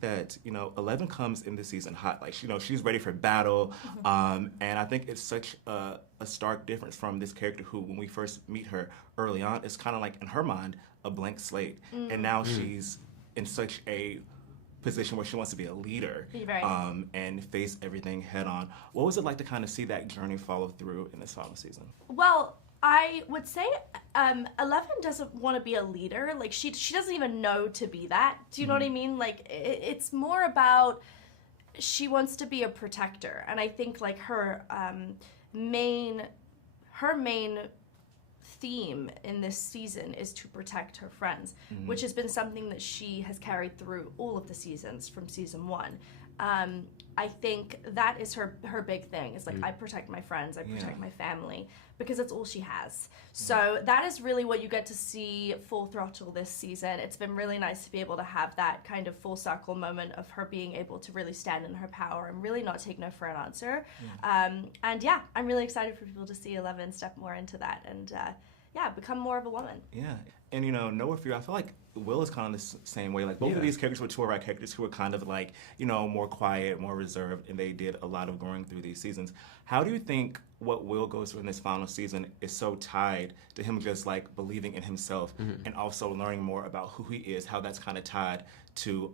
that, 11 comes in this season hot. Like, she's ready for battle. And I think it's such a stark difference from this character who, when we first meet her early on, is kind of like, in her mind, a blank slate. And now she's in such a position where she wants to be a leader and face everything head on. What was it like to kind of see that journey follow through in this final season? Well, I would say 11 doesn't want to be a leader. Like, she doesn't even know to be that. Do you know what I mean? Like, it's more about she wants to be a protector. And I think, like, her main theme in this season is to protect her friends, which has been something that she has carried through all of the seasons from season 1. I think that is her big thing. Is like, I protect my friends, I protect my family, because it's all she has. So that is really what you get to see full throttle this season. It's been really nice to be able to have that kind of full circle moment of her being able to really stand in her power and really not take no for an answer. And yeah, I'm really excited for people to see 11 step more into that and become more of a woman. Yeah. And, No Fear, I feel like Will is kind of the same way. Like, both of these characters were two of our characters who were kind of like, more quiet, more reserved, and they did a lot of growing through these seasons. How do you think what Will goes through in this final season is so tied to him just, like, believing in himself and also learning more about who he is, how that's kind of tied to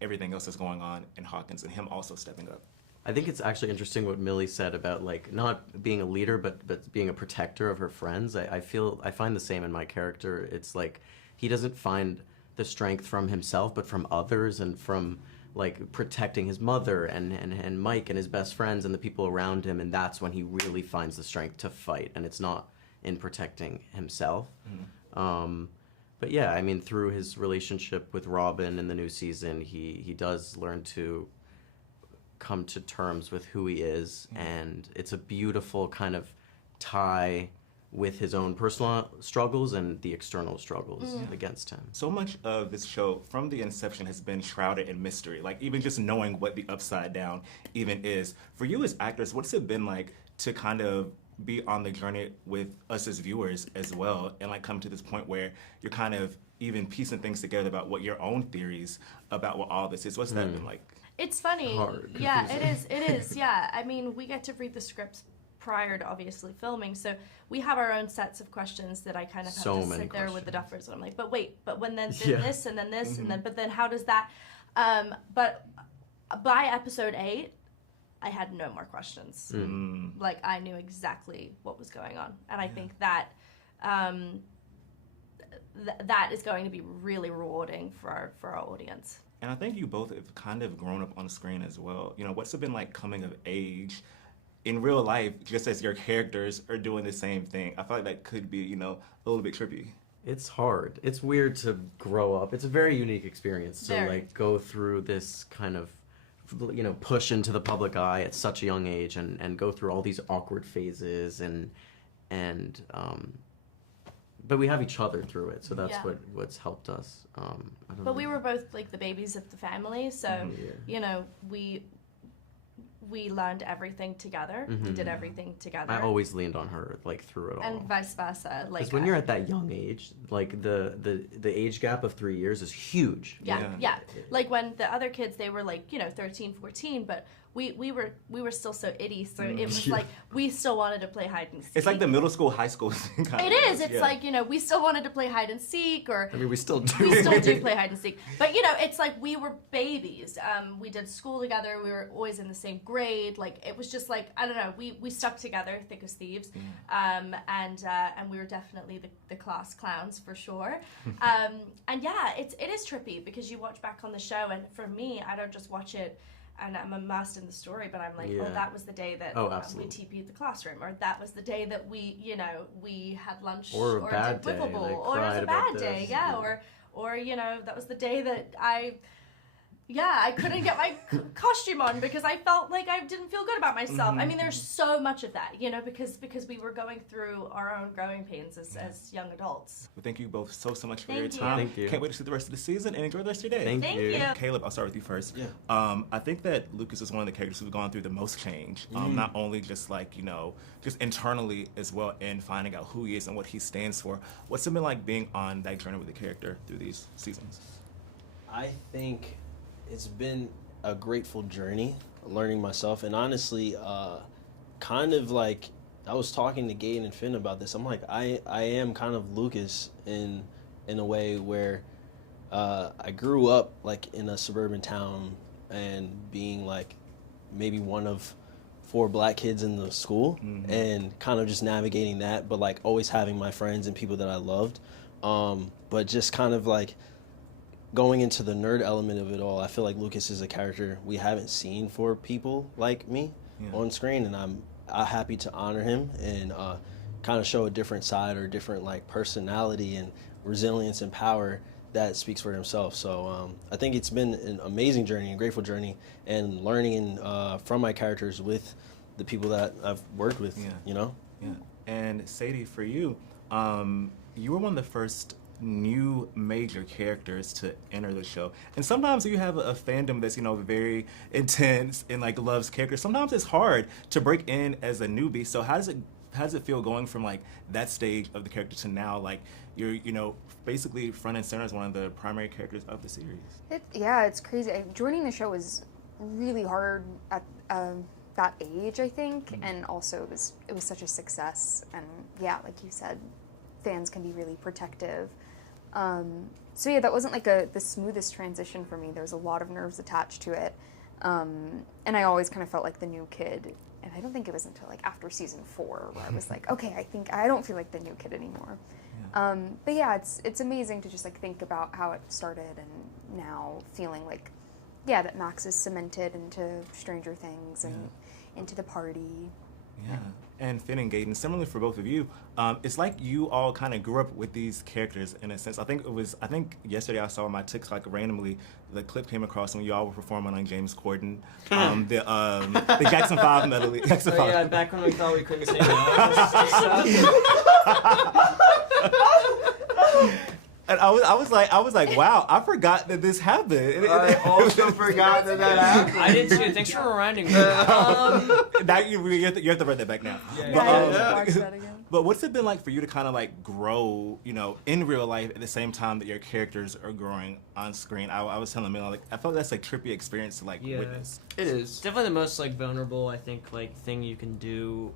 everything else that's going on in Hawkins and him also stepping up? I think it's actually interesting what Millie said about, like, not being a leader, but being a protector of her friends. I find the same in my character. It's like he doesn't find the strength from himself, but from others and from, like, protecting his mother and Mike and his best friends and the people around him, and that's when he really finds the strength to fight, and it's not in protecting himself. But yeah, I mean, through his relationship with Robin in the new season, he does learn to come to terms with who he is, and it's a beautiful kind of tie with his own personal struggles and the external struggles against him. So much of this show from the inception has been shrouded in mystery, like even just knowing what the upside down even is. For you as actors, what's it been like to kind of be on the journey with us as viewers as well, and like come to this point where you're kind of even piecing things together about what your own theories about what all this is? What's that been like? It's funny. Hard. Yeah, it is, yeah. I mean, we get to read the scripts prior to obviously filming, so we have our own sets of questions that I kind of have to sit there with the duffers, and I'm like, but wait, but when then this, and then this, and then, but then how does that, but by episode 8, I had no more questions. Like, I knew exactly what was going on, and I think that that is going to be really rewarding for our audience. And I think you both have kind of grown up on screen as well. What's it been like coming of age in real life, just as your characters are doing the same thing? I feel like that could be, a little bit trippy. It's hard. It's weird to grow up. It's a very unique experience to like go through this kind of, push into the public eye at such a young age and go through all these awkward phases and but we have each other through it, so that's what's helped us. But we were both like the babies of the family, so we learned everything together. We did everything together. I always leaned on her like through it all, and vice versa. Like, because when you're at that young age, like the age gap of 3 years is huge. Yeah. Like when the other kids, they were like 13, 14, but we were still so itty, so it was like we still wanted to play hide and seek. It's like the middle school, high school thing. It is. It's like, we still wanted to play hide and seek, or I mean, we still do. We still do play hide and seek, but it's like we were babies. We did school together. We were always in the same grade. Like, it was just like, I don't know. We stuck together, thick as thieves, and we were definitely the class clowns for sure. And yeah, it is trippy because you watch back on the show, and for me, I don't just watch it and I'm immersed in the story, but I'm like, oh, that was the day that we TP'd the classroom, or that was the day that we had lunch, or a bad did wiffle day, ball, or it was a bad day, or that was the day that I couldn't get my costume on because I felt like I didn't feel good about myself. I mean, there's so much of that, because we were going through our own growing pains as young adults. Well, thank you both so much for your time. Thank you. Can't wait to see the rest of the season and enjoy the rest of your day. Thank you. Caleb, I'll start with you first. Yeah. I think that Lucas is one of the characters who's gone through the most change, not only just like, just internally as well, and finding out who he is and what he stands for. What's it been like being on that journey with the character through these seasons? I think it's been a grateful journey, learning myself, and honestly, kind of like I was talking to Gaten and Finn about this. I'm like, I am kind of Lucas in a way where I grew up like in a suburban town and being like maybe one of 4 black kids in the school, and kind of just navigating that, but like always having my friends and people that I loved, but just kind of like going into the nerd element of it all. I feel like Lucas is a character we haven't seen for people like me on screen, and I'm happy to honor him and kind of show a different side or different like personality and resilience and power that speaks for himself. So I think it's been an amazing journey, a grateful journey, and learning from my characters with the people that I've worked with, you know? Yeah. And Sadie, for you, you were one of the first new major characters to enter the show. And sometimes you have a fandom that's, you know, very intense and like loves characters. Sometimes it's hard to break in as a newbie. So how does it feel going from like that stage of the character to now, like you're, you know, basically front and center as one of the primary characters of the series? It's crazy. Joining the show was really hard at that age, I think, and also it was such a success. And yeah, like you said, fans can be really protective. So yeah, that wasn't like the smoothest transition for me. There was a lot of nerves attached to it, and I always kind of felt like the new kid. And I don't think it was until like after season 4 where I was like, okay, I think I don't feel like the new kid anymore. But yeah, it's amazing to just like think about how it started and now feeling like, yeah, that Max is cemented into Stranger Things and into the party. Yeah. And Finn and Gaten, similarly for both of you, it's like you all kind of grew up with these characters in a sense. I think yesterday I saw on my TikTok randomly the clip came across when you all were performing on James Corden, the Jackson 5 medley. Yeah, back when we thought we couldn't say no. And I was like, wow, I forgot that this happened. I also forgot that happened. I didn't see it. Thanks for reminding me. Now you have to run that back now. Watch that again. But what's it been like for you to kind of like grow, you know, in real life at the same time that your characters are growing on screen? I was telling Millie, like, I felt that's a trippy experience to like witness. It is. It's definitely the most like vulnerable, I think, like thing you can do.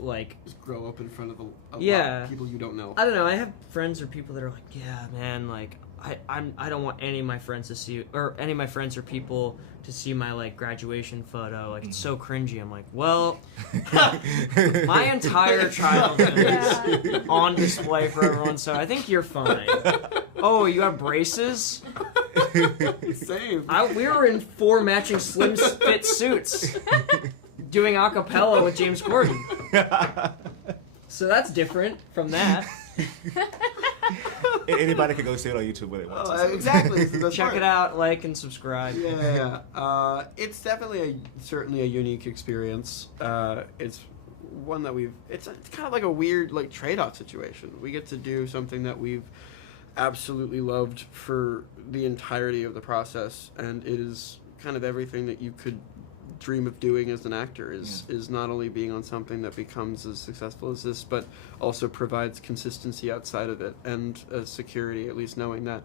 Like, Just grow up in front of a lot of people you don't know. I don't know. I have friends or people that are like, yeah, man, like I don't want any of my friends to see, or any of my friends or people to see my like graduation photo. Like, it's so cringy. I'm like, well, my entire childhood is on display for everyone, so I think you're fine. Oh, you have braces? Same. We were in 4 matching slim fit suits. Doing a cappella with James Corden. So that's different from that. Anybody can go see it on YouTube when they want to. Exactly. Check it out, like and subscribe. Yeah. It's definitely certainly a unique experience. It's one that it's kind of like a weird like trade-off situation. We get to do something that we've absolutely loved for the entirety of the process, and it is kind of everything that you could dream of doing as an actor is not only being on something that becomes as successful as this, but also provides consistency outside of it and security, at least knowing that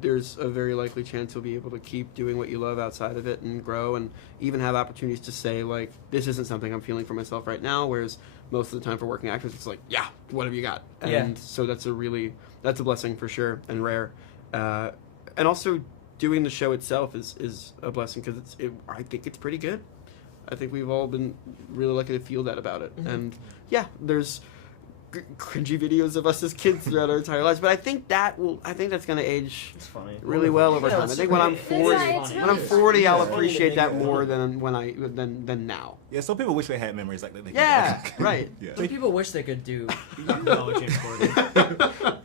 there's a very likely chance you'll be able to keep doing what you love outside of it and grow and even have opportunities to say, like, this isn't something I'm feeling for myself right now, whereas most of the time for working actors, it's like, yeah, what have you got? And so that's a blessing for sure and rare. And also doing the show itself is a blessing because I think it's pretty good. I think we've all been really lucky to feel that about it. And yeah, there's cringy videos of us as kids throughout our entire lives, but I think that's going to age really well over time. I think when I'm 40, I'll appreciate that more than than now. Yeah, some people wish they had memories like that. Right. Yeah. Some people wish they could do acapella with James Corden.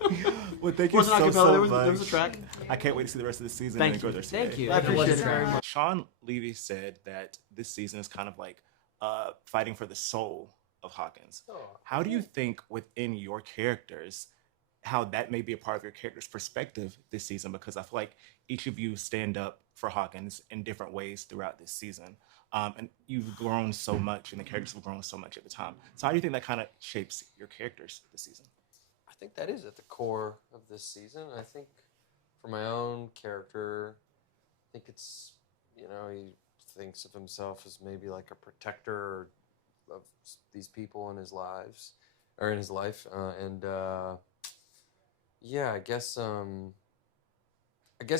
Well, thank you so much. There was a track. I can't wait to see the rest of the season. Thank and you. enjoy the Thank you. I appreciate it very much. Sean Levy said that this season is kind of like fighting for the soul of Hawkins. How do you think within your characters, how that may be a part of your character's perspective this season? Because I feel like each of you stand up for Hawkins in different ways throughout this season. And you've grown so much, and the characters have grown so much at the time. So how do you think that kind of shapes your characters this season? I think that is at the core of this season. I think for my own character, think it's, you know, he thinks of himself as maybe like a protector of these people in his lives, or in his life, and yeah, I guess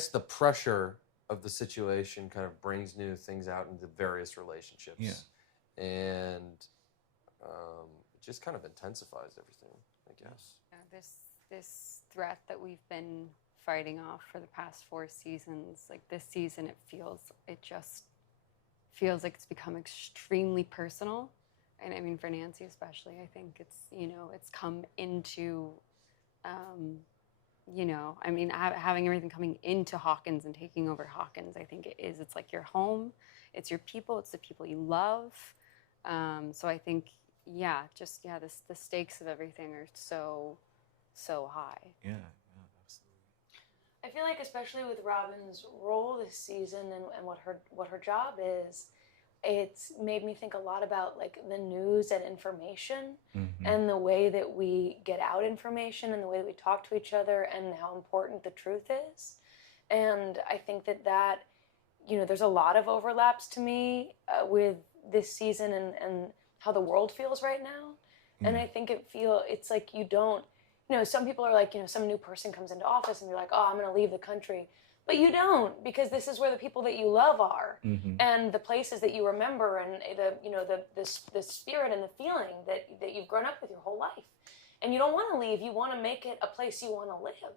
the pressure of the situation kind of brings new things out into various relationships, and it just kind of intensifies everything, I guess. This threat that we've been fighting off for the past 4 seasons, like this season, it just feels like it's become extremely personal. And I mean, for Nancy especially, I think it's, you know, it's come into, you know, I mean, having everything coming into Hawkins and taking over Hawkins, I think it's like your home, it's your people, it's the people you love. So I think, the stakes of everything are so high. Yeah, absolutely. I feel like, especially with Robin's role this season and what her job is, it's made me think a lot about like the news and information, and the way that we get out information and the way that we talk to each other and how important the truth is. And I think that you know, there's a lot of overlaps to me with this season and how the world feels right now. And I think it's like you don't, you know, some people are like, you know, some new person comes into office and you're like, oh, I'm going to leave the country. But you don't, because this is where the people that you love are, and the places that you remember, and the spirit and the feeling that you've grown up with your whole life. And you don't want to leave. You want to make it a place you want to live.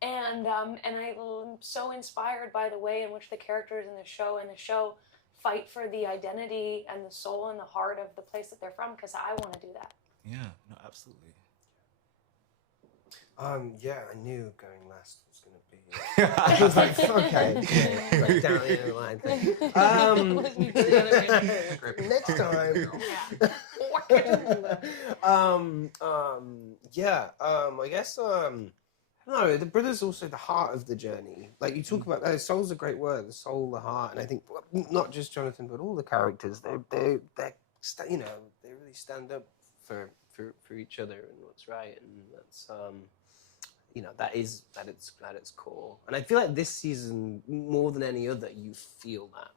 And I'm so inspired by the way in which the characters in the show fight for the identity and the soul and the heart of the place that they're from, because I want to do that. Yeah, no, absolutely. Yeah, I knew going last was going to be. I was like, okay, like down the end of the line thing. Next time. I guess. No, the brother's also the heart of the journey. Like you talk about, soul's a great word. The soul, the heart, and I think not just Jonathan, but all the characters. They you know, they really stand up for each other and what's right, and that's you know, that is at its core. And I feel like this season, more than any other, you feel that.